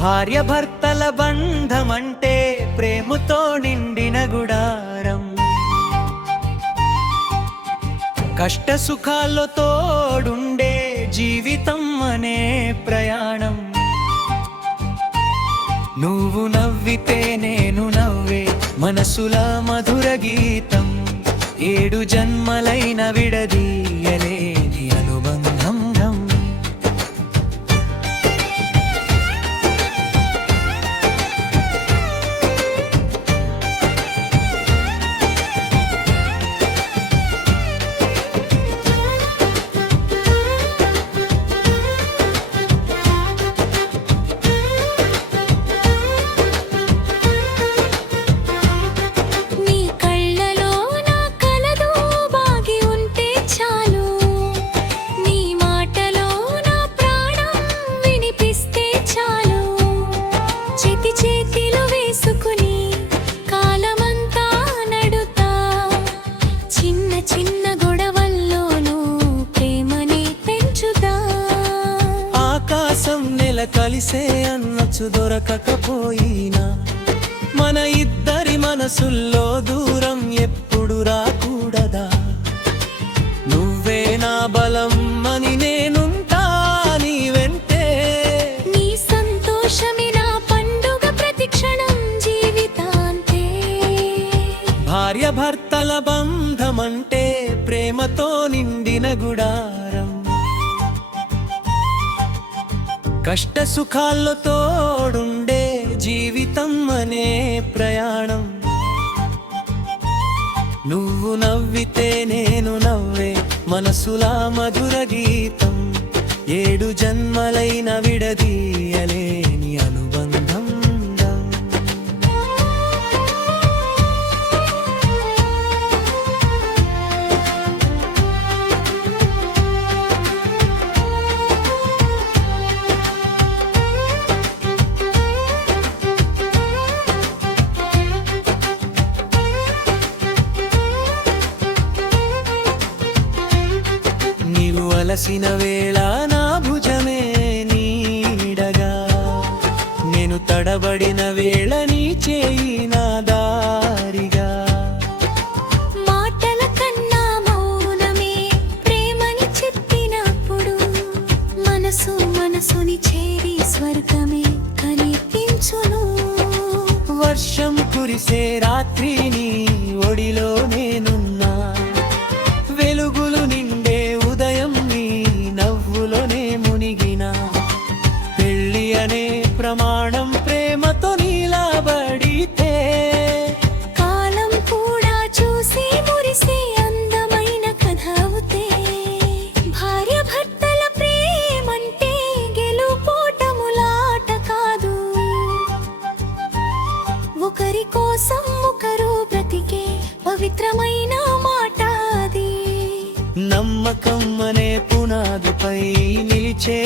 భార్య భర్తల బంధమంటే ప్రేమతో నిండిన గుడారం. కష్ట సుఖాల్లో తోడుండే జీవితం అనే ప్రయాణం. నువ్వు నవ్వితే నేను నవ్వే మనసుల మధుర గీతం. 7 జన్మలైన విడదీయలేని అనుబంధం. కలిసే అన్నచ్చు దొరకకపోయినా మన ఇద్దరి మనసుల్లో దూరం ఎప్పుడు రాకూడదా? నువ్వే నా బలం అని నేనుంటా నీ వెంటే. నీ సంతోషమే నా పండుగ ప్రతి క్షణం జీవితాంతే. భార్య భర్తల బంధమంటే ప్రేమతో నిండిన గుడారం. కష్ట సుఖాల్లో తోడుండే జీవితం అనే ప్రయాణం. నువ్వు నవ్వితే నేను నవ్వే మనసుల మధుర గీతం. 7 జన్మలైన విడదీయలేని అనుబంధం. అలసిన వేళ నా భుజమే నీడగా, నేను తడబడిన వేళ నీ చేయి నా దారిగా. మాటల కన్నా మౌనమే ప్రేమని చెప్పినప్పుడు మనసు మనసుని చేరి స్వర్గమే కనిపించును. వర్షం కురిసే రాత్రి నీ ఒడిలో నేనున్నా, వెలుగులు నిండే ఉదయం నీ నవ్వులోనే మునిగిన. పెళ్ళి అనే ప్రమాణం ప్రేమతో నీలాబడితే కాలం కూడా చూసి మురిసే అందమైన కథ అవుతే. భార్య భర్తల ప్రేమంటే గెలుపోటములాట కాదు, ఒకరి కోసం ఒకరు బ్రతికే పవిత్రమైన మాట అది. నమ్మకం అనే పునాదిపై నిలిచే